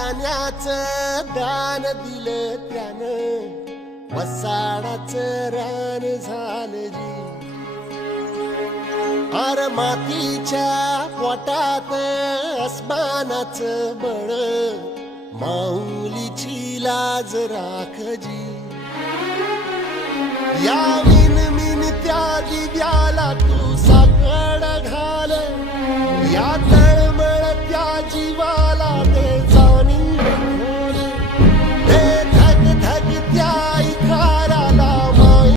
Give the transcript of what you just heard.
प्राण्याच दान दिल त्यानं. वसाडाच रान झालं जी. अर मातीच्या पोटात अस्मानाच बळ. माऊलीची लाज राखजी या मिन मिन त्या दिव्याला तू साकड घाल. या